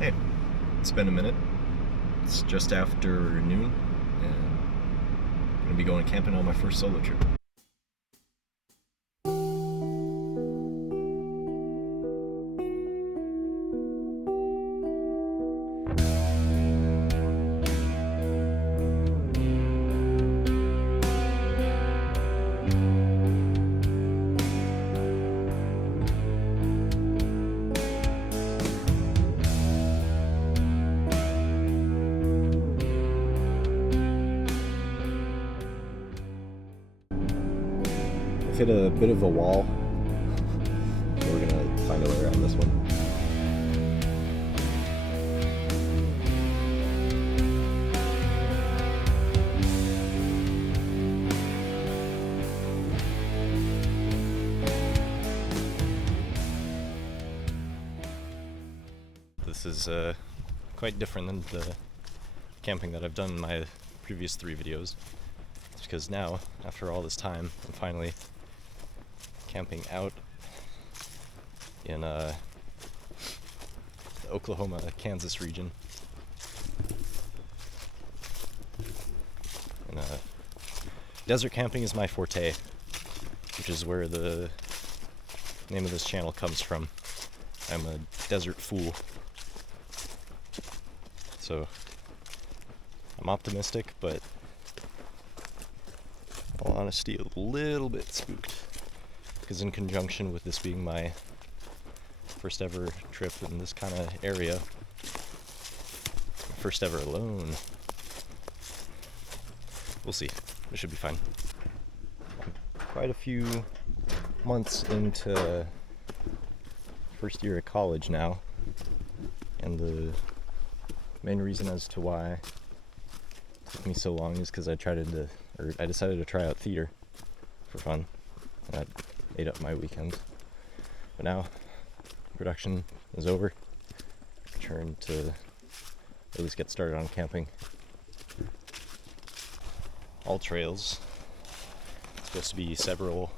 Hey, it's been a minute. It's just after noon, and I'm gonna be going camping on my first solo trip. I've hit a bit of a wall, so we're gonna find a way around this one. This is quite different than the camping that I've done in my previous 3 videos. It's because now, after all this time, I'm finally camping out in the Oklahoma-Kansas region. And desert camping is my forte, which is where the name of this channel comes from. I'm a desert fool. So I'm optimistic, but in all honesty, a little bit spooked. Because in conjunction with this being my first ever trip in this kind of area, my first ever alone, we'll see. It should be fine. I'm quite a few months into first year of college now, and the main reason as to why it took me so long is because I decided to try out theater for fun. That ate up my weekends. But now production is over. Turn to at least get started on camping. All trails. It's supposed to be several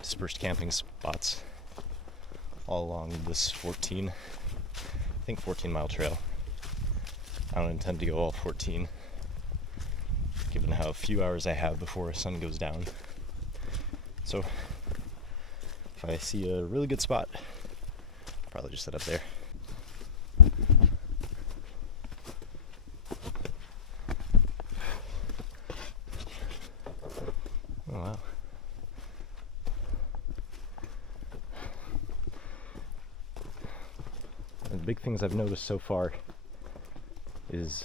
dispersed camping spots all along this 14 mile trail. I don't intend to go all 14, given how few hours I have before the sun goes down. So, if I see a really good spot, I'll probably just set up there. Oh wow. The big things I've noticed so far is,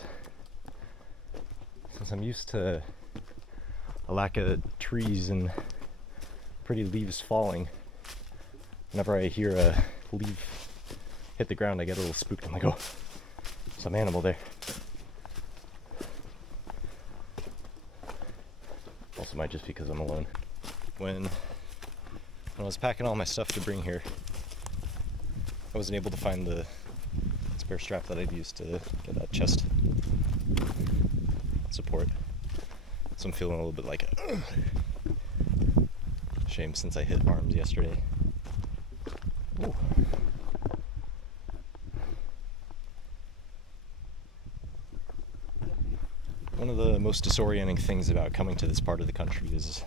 since I'm used to a lack of trees and pretty leaves falling, whenever I hear a leaf hit the ground, I get a little spooked. I'm like, oh, some animal there. Also might just because I'm alone. When I was packing all my stuff to bring here, I wasn't able to find the spare strap that I'd used to get that chest support. So I'm feeling a little bit like shame since I hit arms yesterday. Ooh. One of the most disorienting things about coming to this part of the country is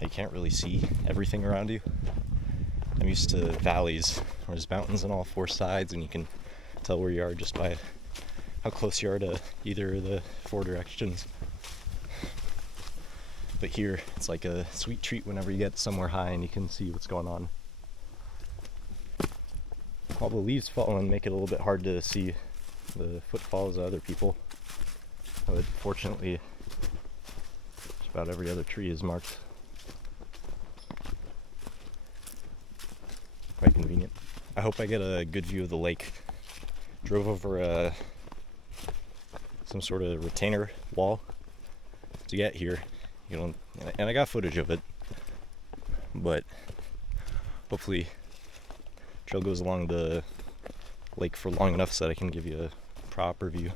you can't really see everything around you. I'm used to valleys where there's mountains on all 4 sides and you can tell where you are just by how close you are to either of the 4 directions. But here, it's like a sweet treat whenever you get somewhere high and you can see what's going on. All the leaves falling make it a little bit hard to see the footfalls of other people. But fortunately, just about every other tree is marked. Quite convenient. I hope I get a good view of the lake. Drove over some sort of retainer wall to get here, and I got footage of it, but hopefully trail goes along the lake for long enough so that I can give you a proper view.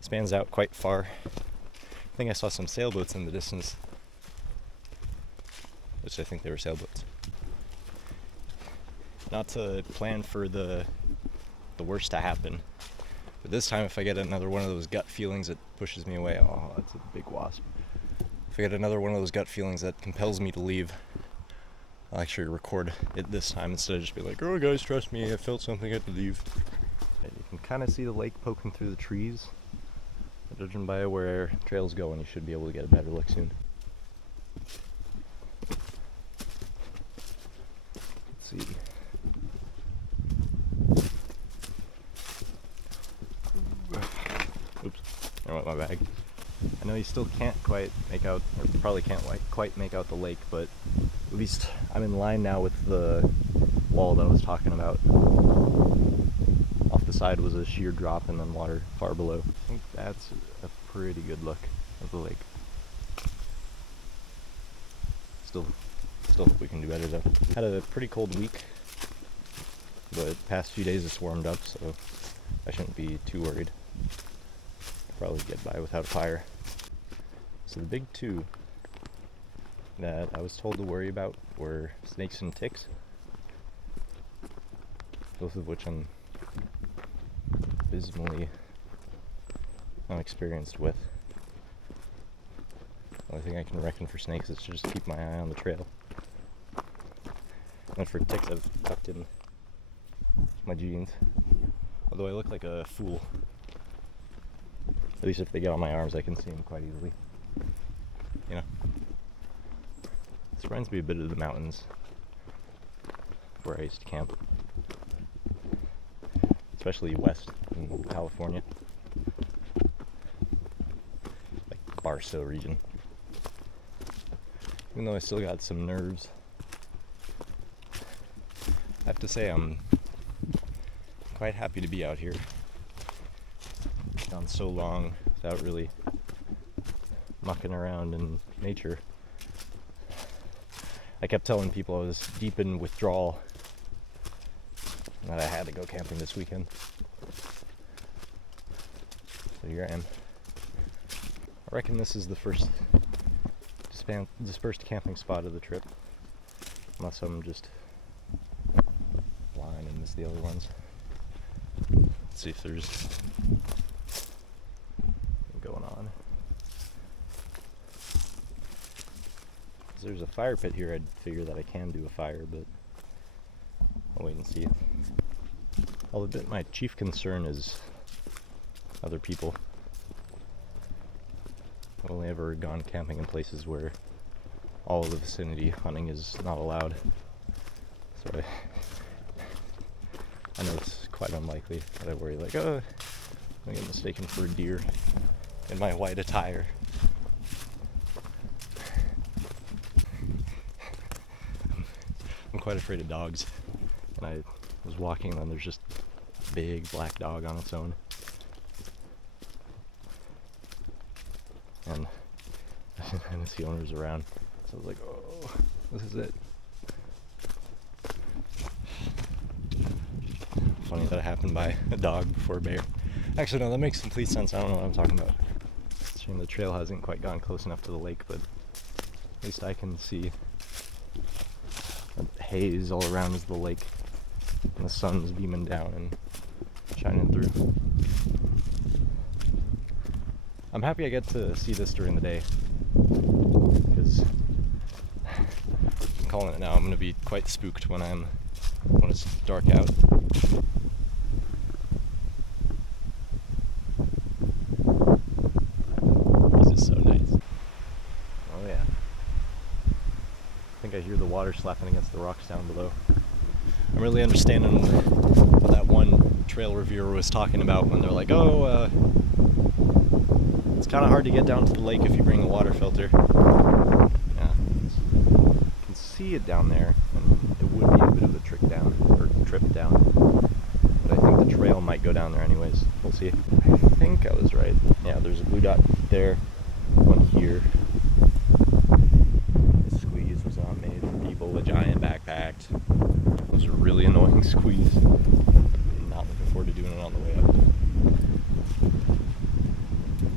Spans out quite far. I think I saw some sailboats in the distance, which I think they were sailboats. Not to plan for the the worst to happen. But this time, if I get another one of those gut feelings that pushes me away, oh, that's a big wasp. If I get another one of those gut feelings that compels me to leave, I'll actually record it this time instead of just be like, oh guys, trust me, I felt something, I had to leave. You can kind of see the lake poking through the trees. Judging by where trails go, and you should be able to get a better look soon. Let's see. Oops, there went my bag. I know you still can't quite make out, or probably can't quite make out the lake, but at least I'm in line now with the wall that I was talking about. Off the side was a sheer drop and then water far below. I think that's a pretty good look of the lake. Still hope we can do better though. Had a pretty cold week, but past few days it's warmed up, so I shouldn't be too worried. Probably get by without a fire. So the big two that I was told to worry about were snakes and ticks, both of which I'm abysmally unexperienced with. The only thing I can reckon for snakes is to just keep my eye on the trail. And for ticks, I've tucked in my jeans. Although I look like a fool. At least if they get on my arms, I can see them quite easily. You know. This reminds me a bit of the mountains where I used to camp. Especially west in California. Like Barstow region. Even though I still got some nerves, I have to say I'm quite happy to be out here. Gone so long without really mucking around in nature. I kept telling people I was deep in withdrawal and that I had to go camping this weekend. So here I am. I reckon this is the first dispersed camping spot of the trip. Unless I'm just blind and miss the other ones. Let's see if there's anything going on. If there's a fire pit here, I'd figure that I can do a fire, but I'll wait and see. Although my chief concern is other people. I've only ever gone camping in places where all of the vicinity hunting is not allowed. So I know it's quite unlikely that I worry like, oh, I'm gonna get mistaken for a deer in my white attire. I'm quite afraid of dogs. And I was walking and there's just a big black dog on its own. And I didn't see owners around. So I was like, oh, this is it. Funny that it happened by a dog before a bear. Actually, no, that makes complete sense. I don't know what I'm talking about. It's a shame the trail hasn't quite gone close enough to the lake, but at least I can see a haze all around the lake. And the sun's beaming down and shining through. I'm happy I get to see this during the day, because I'm calling it now, I'm going to be quite spooked when it's dark out. This is so nice. Oh yeah. I think I hear the water slapping against the rocks down below. I'm really understanding what that one trail reviewer was talking about when they're like, oh, it's kind of hard to get down to the lake if you bring a water filter. Yeah, you can see it down there, and it would be a bit of a trip down. But I think the trail might go down there anyways. We'll see. I think I was right. Yeah, there's a blue dot there, one here. This squeeze was not made for people with giant backpacks. It was a really annoying squeeze. I'm not looking forward to doing it on the way up.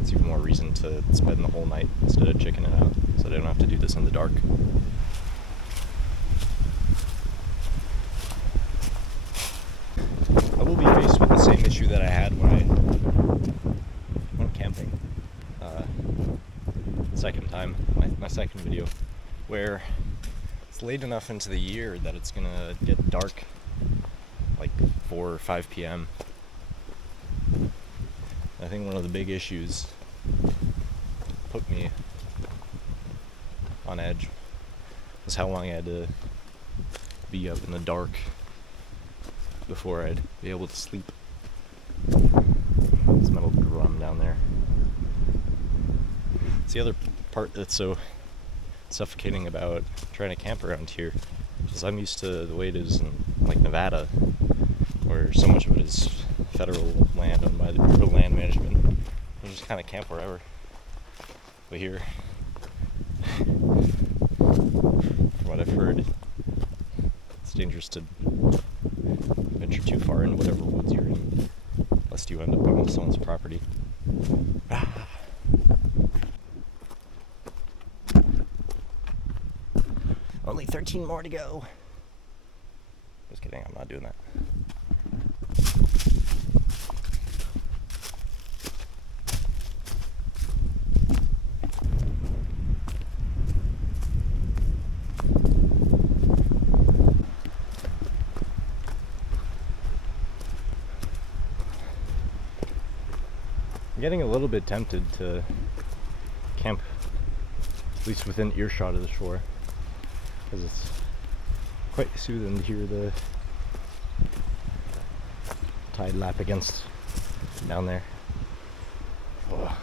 It's even more reason to spend the whole night instead of chicking it out, so I don't have to do this in the dark. I will be faced with the issue that I had when I went camping. Second time, my second video, where it's late enough into the year that it's gonna get dark like 4 or 5 p.m. I think one of the big issues put me on edge was how long I had to be up in the dark before I'd be able to sleep. This metal drum down there. It's the other part that's so suffocating about trying to camp around here, is I'm used to the way it is in like Nevada, where so much of it is federal land owned by the Bureau of Land Management. You just kind of camp wherever. But here, from what I've heard, it's dangerous to venture too far in whatever woods you're in, lest you end up on someone's property. Only 13 more to go. Just kidding, I'm not doing that. I'm getting a little bit tempted to camp at least within earshot of the shore, because it's quite soothing to hear the tide lap against down there. Oh,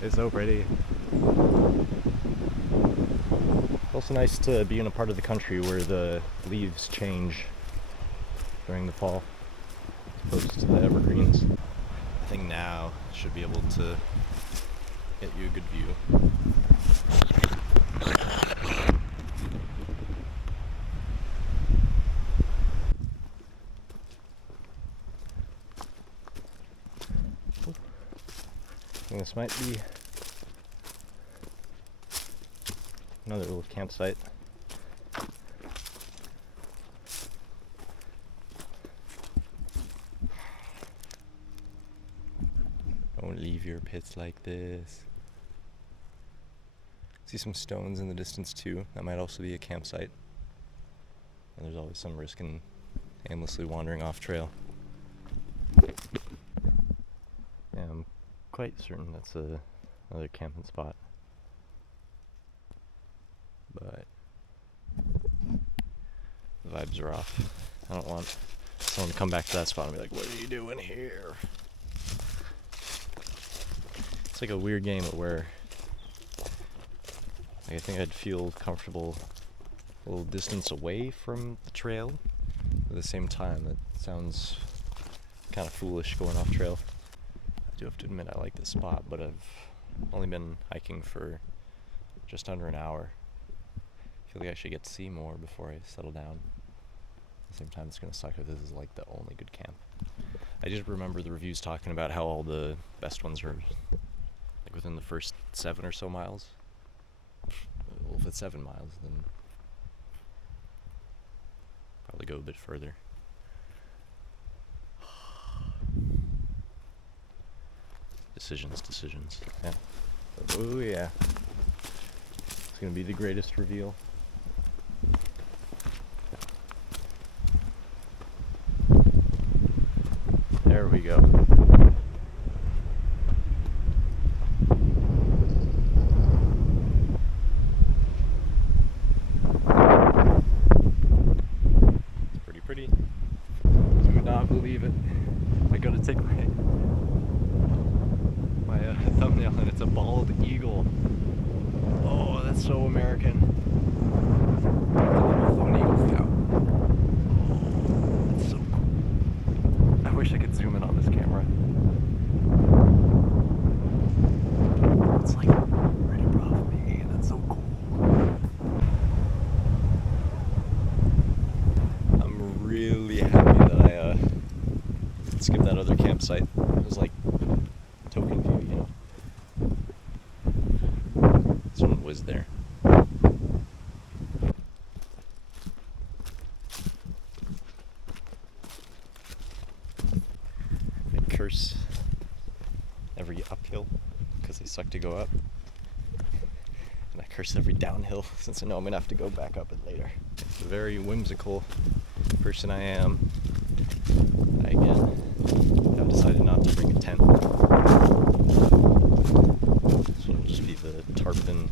it's so pretty. It's also nice to be in a part of the country where the leaves change during the fall, as opposed to the evergreens. I think now should be able to get you a good view. And this might be another little campsite. Don't leave your pits like this. See some stones in the distance too. That might also be a campsite. And there's always some risk in aimlessly wandering off trail. Yeah, I'm quite certain that's another camping spot. But the vibes are off. I don't want someone to come back to that spot and be like, "What are you doing here?" It's like a weird game where I think I'd feel comfortable a little distance away from the trail. At the same time, that sounds kind of foolish going off trail. I do have to admit I like this spot, but I've only been hiking for just under an hour. I feel like I should get to see more before I settle down. At the same time, it's going to suck if this is like the only good camp. I just remember the reviews talking about how all the best ones are like within the first 7 or so miles. Well, if it's 7 miles, then probably go a bit further. Decisions. Yeah. Oh yeah. It's gonna be the greatest reveal. There we go. Pretty. Do not believe it. I gotta take my thumbnail and it's a bald eagle. Oh, that's so American. Thumbnail eagles now. Oh, that's so cool. I wish I could zoom in on this camera. It's like right above me. That's so cool. Really happy that I skipped that other campsite. It was like token view, you know. Someone was there. curse every uphill because they suck to go up. And I curse every downhill since I know I'm going to have to go back up it later. It's a very whimsical person I am. I again have decided not to bring a tent. So it'll just be the tarpon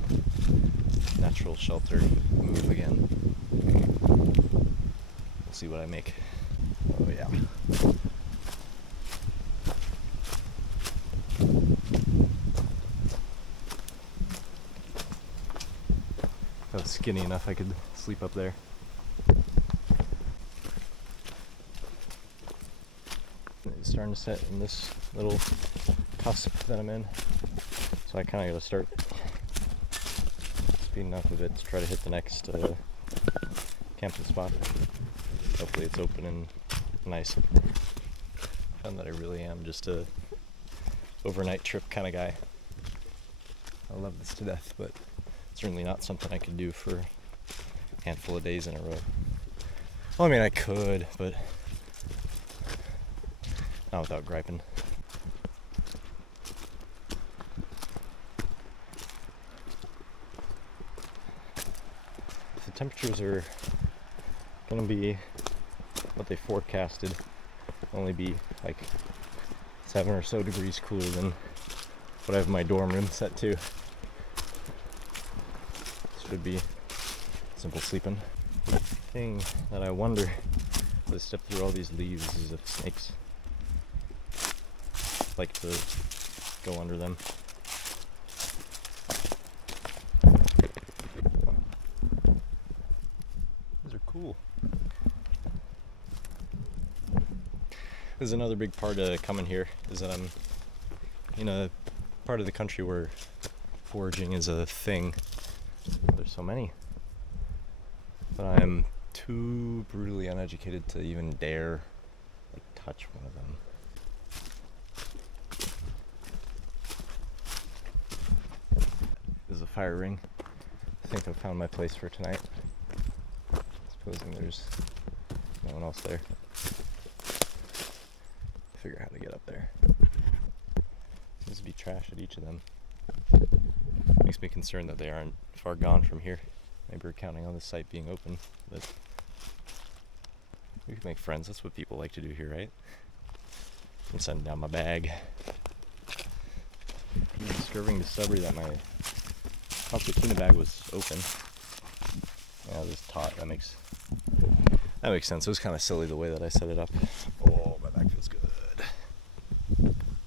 natural shelter move again. We'll see what I make. Oh yeah. If I was skinny enough I could sleep up there. It's starting to set in this little cusp that I'm in. So I kind of got to start speeding up a bit to try to hit the next camping spot. Hopefully it's open and nice. I found that I really am just a overnight trip kind of guy. I love this to death, but certainly not something I could do for a handful of days in a row. Well, I mean, I could, but not without griping. If the temperatures are going to be what they forecasted, only be like 7 or so degrees cooler than what I have my dorm room set to. Should be simple sleeping. The thing that I wonder as I step through all these leaves is if snakes like to go under them. These are cool. This is another big part of coming here, is that I'm in a part of the country where foraging is a thing. There's so many. But I'm too brutally uneducated to even dare touch one of them. This is a fire ring. I think I've found my place for tonight. Supposing there's no one else there. Figure out how to get up there. Seems to be trash at each of them. Makes me concerned that they aren't far gone from here. Maybe we're counting on this site being open, but we can make friends. That's what people like to do here, right? I'm setting down my bag. I'm discovering discovery that my concertina bag was open. Yeah, this taut. That makes sense. It was kind of silly the way that I set it up. Oh, my back feels good.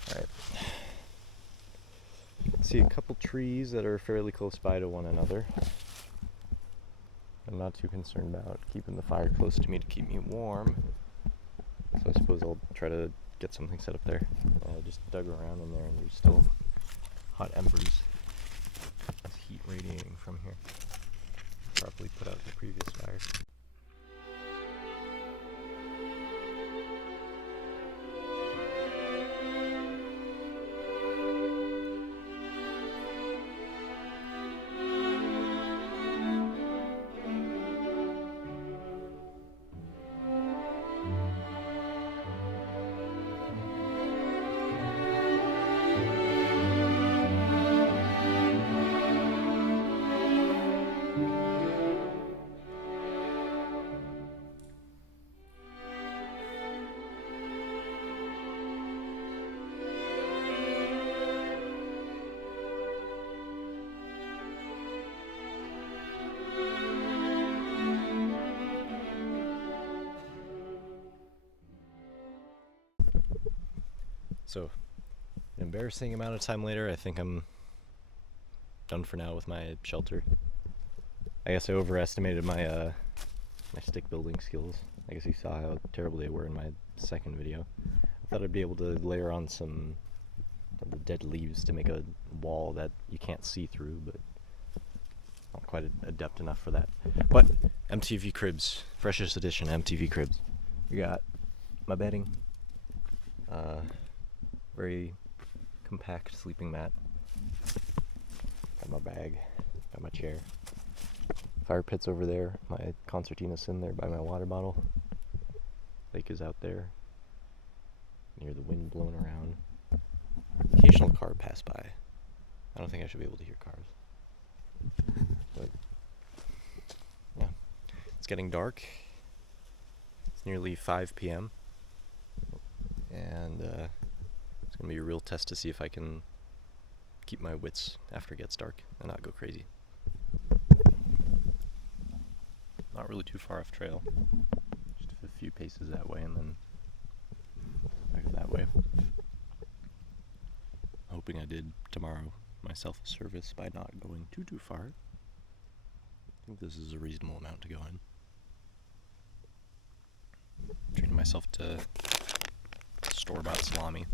Alright. See a couple trees that are fairly close by to one another. I'm not too concerned about keeping the fire close to me to keep me warm. So I suppose I'll try to get something set up there. I just dug around in there and there's still hot embers. There's heat radiating from here. Properly put out the previous fires. So, an embarrassing amount of time later, I think I'm done for now with my shelter. I guess I overestimated my my stick building skills. I guess you saw how terrible they were in my second video. I thought I'd be able to layer on some of the dead leaves to make a wall that you can't see through, but not quite adept enough for that. But MTV Cribs, freshest edition MTV Cribs. We got my bedding. Very compact sleeping mat. Got my bag. Got my chair. Fire pit's over there. My concertina's in there by my water bottle. Lake is out there. can hear the wind blowing around. Occasional car pass by. I don't think I should be able to hear cars. But yeah, it's getting dark. It's nearly 5 p.m. And it's going to be a real test to see if I can keep my wits after it gets dark and not go crazy. Not really too far off trail. Just a few paces that way and then back that way. Hoping I did tomorrow myself a service by not going too far. I think this is a reasonable amount to go in. Treating myself to store-bought salami.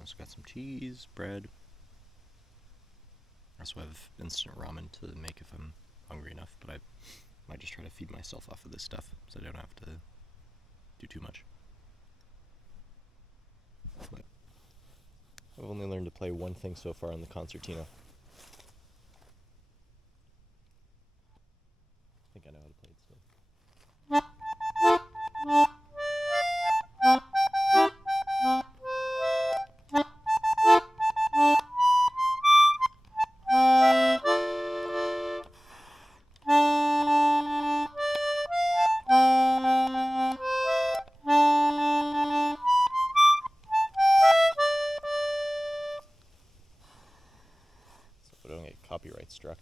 Also got some cheese, bread. I also have instant ramen to make if I'm hungry enough, but I might just try to feed myself off of this stuff so I don't have to do too much. But I've only learned to play one thing so far on the concertina. I think I know how to play it still. So I don't get copyright struck.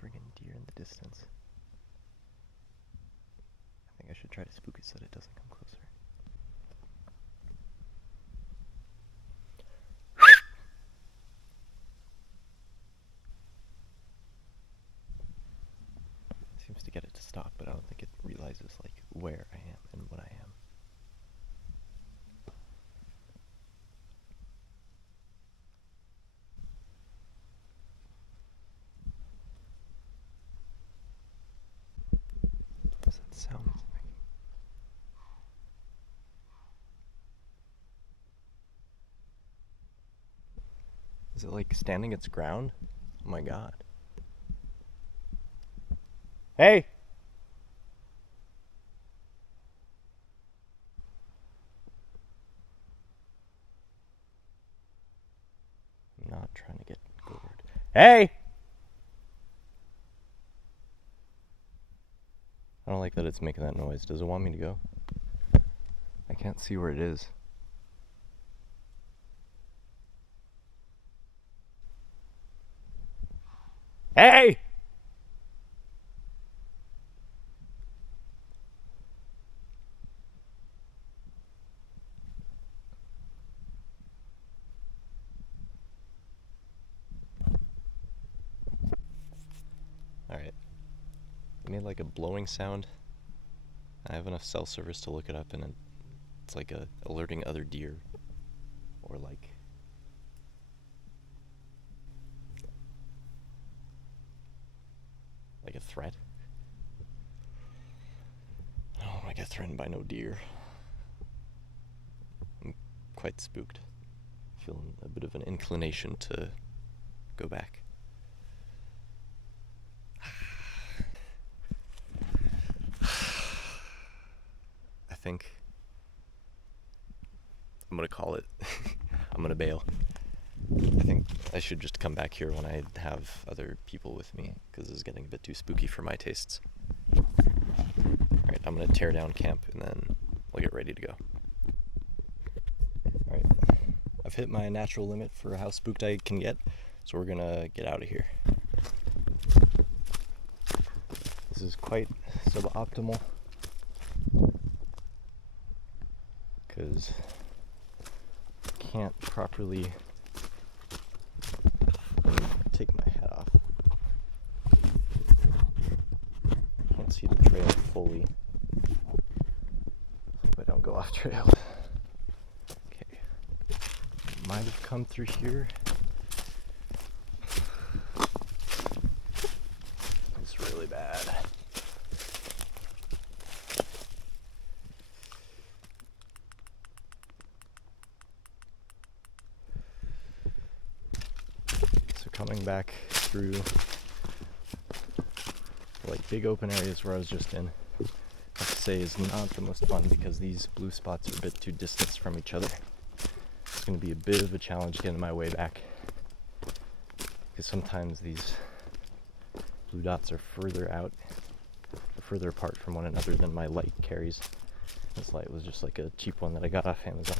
Friggin' deer in the distance. I think I should try to spook it so that it doesn't come closer. Seems to get it to stop, but I don't think it realizes like where I am and what I am. What does that sound like? Is it like standing its ground? Oh my god. Hey! I'm not trying to get gored. Hey! I don't like that it's making that noise. Does it want me to go? I can't see where it is. Hey! Alright. It made like a blowing sound. I have enough cell service to look it up, and it's like alerting other deer. Or like a threat. I don't want to get threatened by no deer. I'm quite spooked. Feeling a bit of an inclination to go back. I think I'm gonna call it. I'm gonna bail. I think I should just come back here when I have other people with me, because this is getting a bit too spooky for my tastes. Alright, I'm gonna tear down camp and then we'll get ready to go. Alright, I've hit my natural limit for how spooked I can get, so we're gonna get out of here. This is quite suboptimal, because I can't properly take my hat off. Can't see the trail fully. Hope I don't go off trail. Okay. Might have come through here. It's really bad. Coming back through like big open areas where I was just in, I have to say is not the most fun because these blue spots are a bit too distant from each other. It's going to be a bit of a challenge getting my way back, because sometimes these blue dots are further out, or further apart from one another than my light carries. This light was just like a cheap one that I got off Amazon.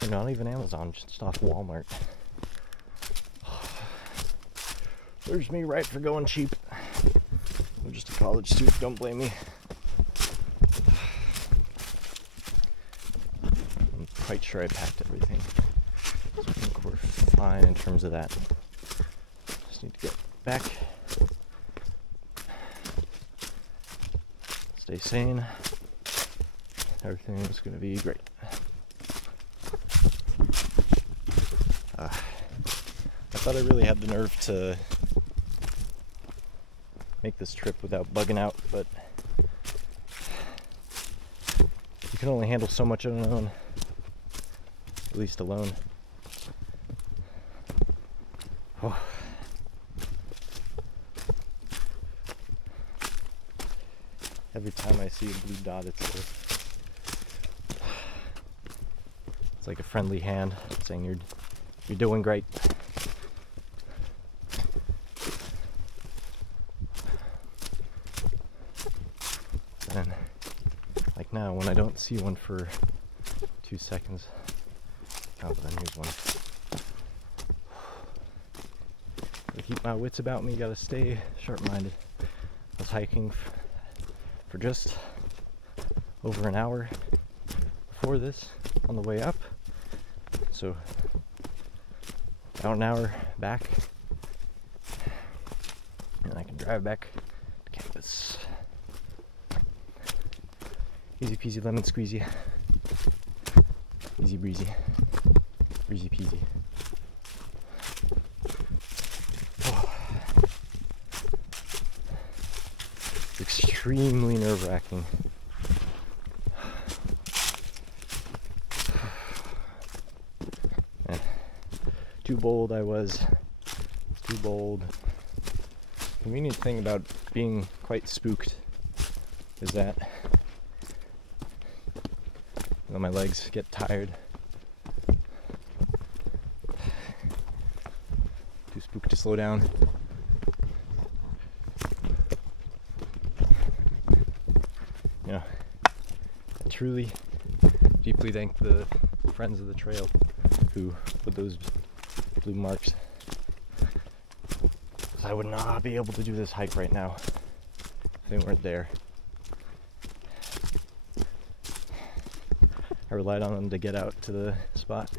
Or not even Amazon, just off Walmart. There's me right for going cheap. I'm just a college student, don't blame me. I'm quite sure I packed everything. So I think we're fine in terms of that. Just need to get back. Stay sane. Everything is going to be great. I thought I really had the nerve to make this trip without bugging out, but you can only handle so much on your own, at least alone. Oh. Every time I see a blue dot, it's like a friendly hand saying you're doing great. And like now, when I don't see one for 2 seconds, oh, then here's one. Gotta keep my wits about me, gotta stay sharp-minded. I was hiking for just over an hour before this on the way up, so about an hour back, and I can drive back to campus. Easy peasy lemon squeezy, easy breezy, breezy peasy. Oh. It's extremely nerve-wracking. Too bold I was. Too bold. The convenient thing about being quite spooked is that when my legs get tired, too spooked to slow down. You know, I truly, deeply thank the friends of the trail who put those blue marks. I would not be able to do this hike right now if they weren't there. I relied on them to get out to the spot.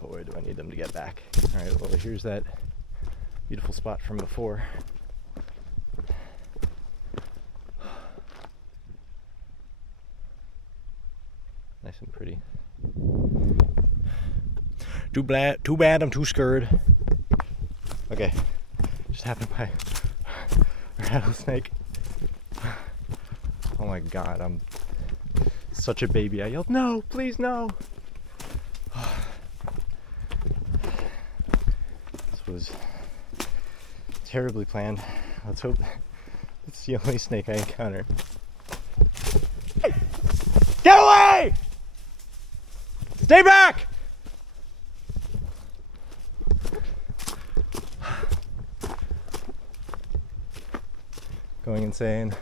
Boy, do I need them to get back. Alright, well, here's that beautiful spot from before. Nice and pretty. Too bad I'm too scared. Okay, just happened by a rattlesnake. Oh my god, I'm such a baby. I yelled, no, please no. This was terribly planned. Let's hope it's the only snake I encounter. Hey! Get away! Stay back! Going insane.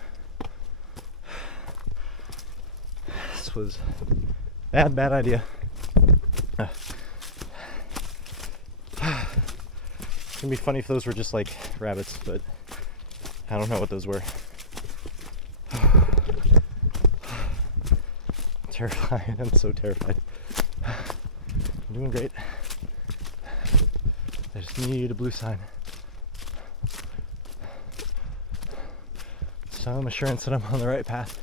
This was bad idea. It's gonna be funny if those were just like rabbits, but I don't know what those were. Terrified. I'm so terrified. I'm doing great. I just need a blue sign. Some assurance that I'm on the right path.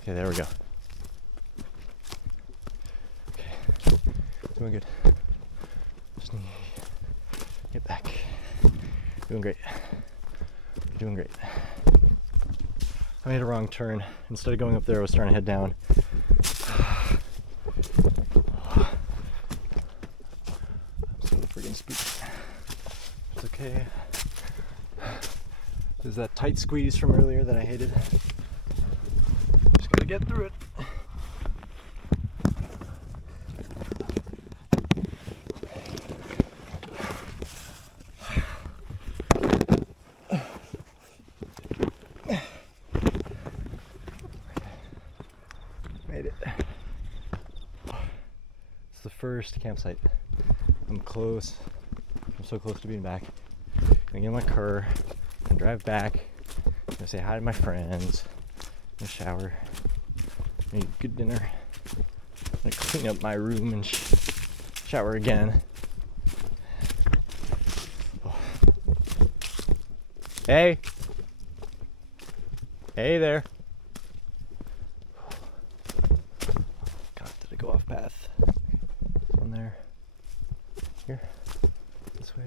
Okay, there we go. Okay, doing good. Just need to get back. Doing great. You're doing great. I made a wrong turn. Instead of going up there, I was trying to head down. I'm so freaking spooked. It's okay. There's that tight squeeze from earlier that I hated. Just gotta get through it. Made it. It's the first campsite. I'm close. I'm so close to being back. Gonna get in my car and drive back. Gonna say hi to my friends. Gonna shower. Gonna eat good dinner. Gonna clean up my room and shower again. Oh. Hey! Hey there! God, did I go off path? One there. Here. This way.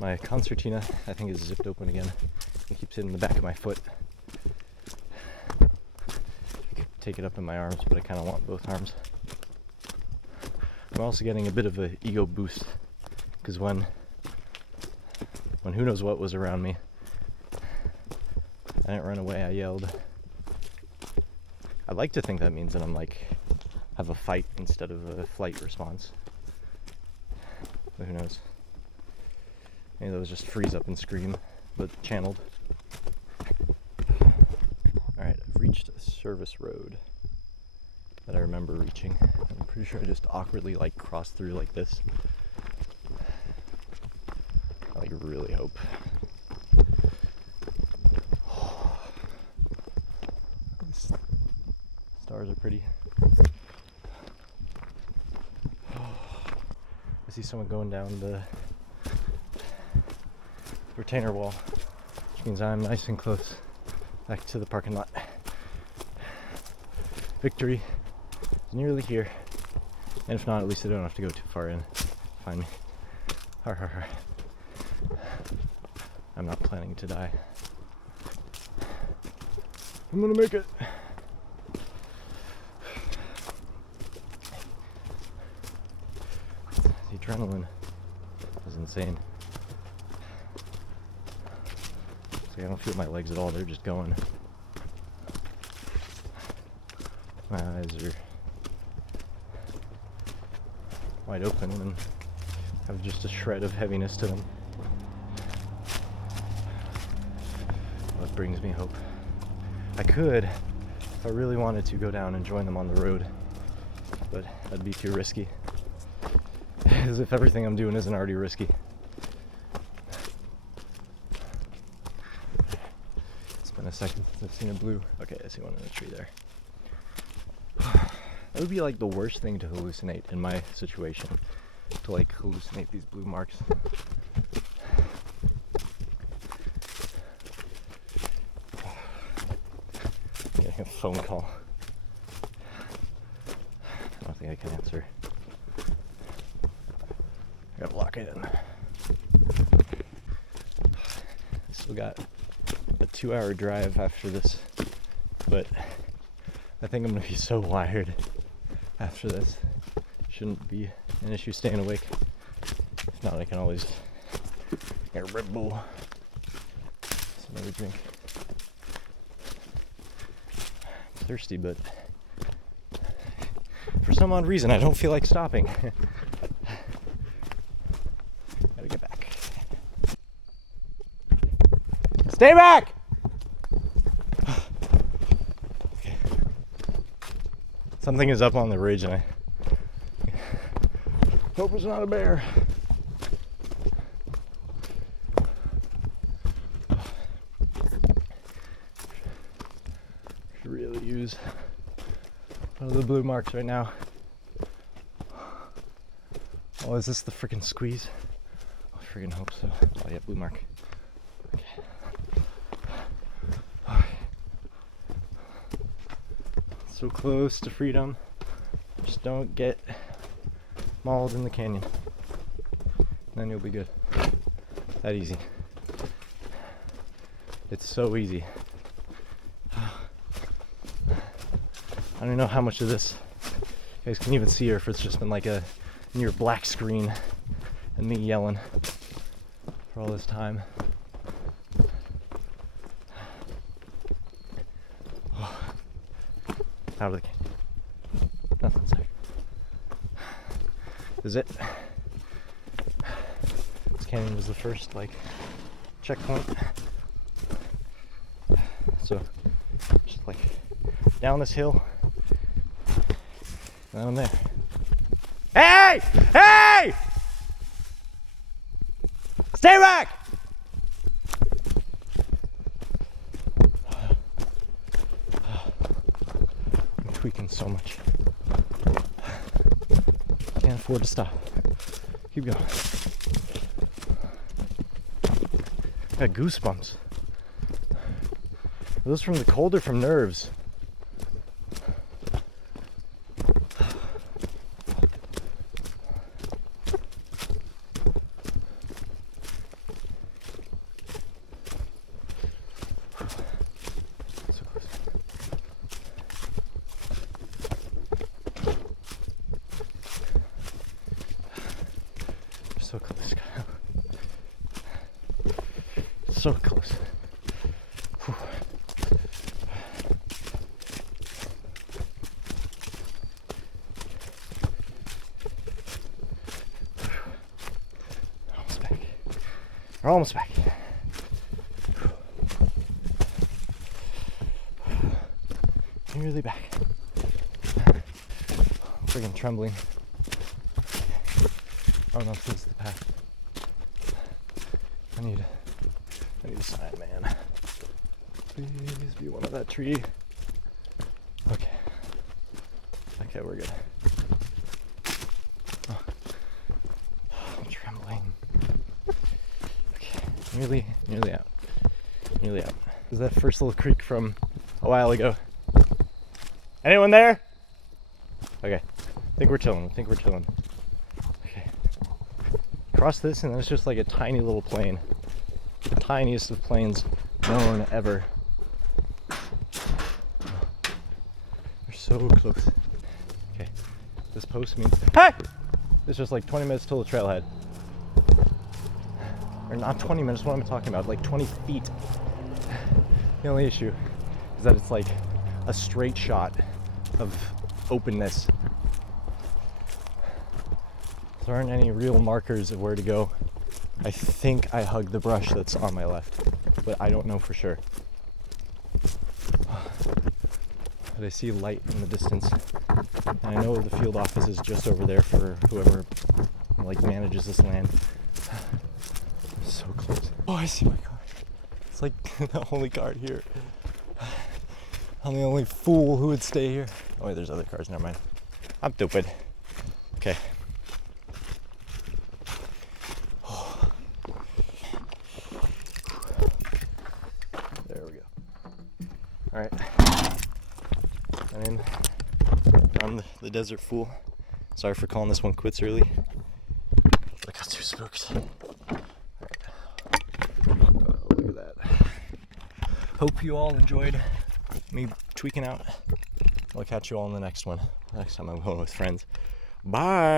My concertina, I think, is zipped open again. It keeps hitting the back of my foot. I could take it up in my arms, but I kind of want both arms. I'm also getting a bit of an ego boost, because when who knows what was around me, I didn't run away, I yelled. I'd like to think that means that I'm have a fight instead of a flight response. But who knows? Maybe that was just freeze up and scream, but channeled. Alright, I've reached a service road that I remember reaching. I'm pretty sure I just awkwardly crossed through like this. I really hope. These stars are pretty. I see someone going down the retainer wall, which means I'm nice and close back to the parking lot. Victory is nearly here, and if not, at least I don't have to go too far in to find me. Har har har. I'm not planning to die. I'm gonna make it. The adrenaline is insane. I don't feel my legs at all, they're just going. My eyes are wide open and have just a shred of heaviness to them. What brings me hope. I could, if I really wanted to, go down and join them on the road, but that'd be too risky. As if everything I'm doing isn't already risky. In a second since I've seen a blue. Okay, I see one in the tree there. That would be the worst thing to hallucinate in my situation. To hallucinate these blue marks. Getting a phone call. I don't think I can answer. I gotta lock it in. I still got a 2-hour drive after this, but I think I'm gonna be so wired after this. Shouldn't be an issue staying awake. If not, I can always get a Red Bull. Just another drink. I'm thirsty, but for some odd reason I don't feel like stopping. Gotta get back. Stay back! Okay. Something is up on the ridge and I hope it's not a bear. Should really use one of the blue marks right now. Oh, is this the freaking squeeze? I freaking hope so. Oh yeah, blue mark. Okay. So close to freedom. Just don't get mauled in the canyon. Then you'll be good. That easy. It's so easy. I don't even know how much of this you guys can even see, or if it's just been like a near black screen and me yelling. for all this time. Out of the canyon. Nothing's there. This is it. This canyon was the first checkpoint. So just down this hill, and I'm there. Hey! Hey! Stay back! I'm tweaking so much. Can't afford to stop. Keep going. Got goosebumps. Are those from the cold or from nerves? So close. So close. Whew. Almost back. We're almost back. Nearly back. Friggin' trembling. I don't know if this is the path. I need a sign, man. Please be one of that tree. Okay. Okay, we're good. Oh. I'm trembling. Okay, nearly out. Nearly out. Is that first little creek from a while ago? Anyone there? Okay. I think we're chilling. Okay. Cross this and then it's just a tiny little plain. The tiniest of plains known ever. We're so close. Okay. This post means... Hey! It's just 20 minutes till the trailhead. Or not 20 minutes, what am I talking about? 20 feet. The only issue is that it's a straight shot of openness. There aren't any real markers of where to go. I think I hugged the brush that's on my left, but I don't know for sure. But I see light in the distance, and I know the field office is just over there for whoever manages this land. So close. Oh, I see my car. It's the only car here. I'm the only fool who would stay here. Oh wait, there's other cars, never mind. I'm stupid. Okay. There we go. Alright. I'm the desert fool. Sorry for calling this one quits early. I got too spooked. Alright. Look at that. Hope you all enjoyed me tweaking out. I'll catch you all in the next one. Next time I'm going with friends. Bye!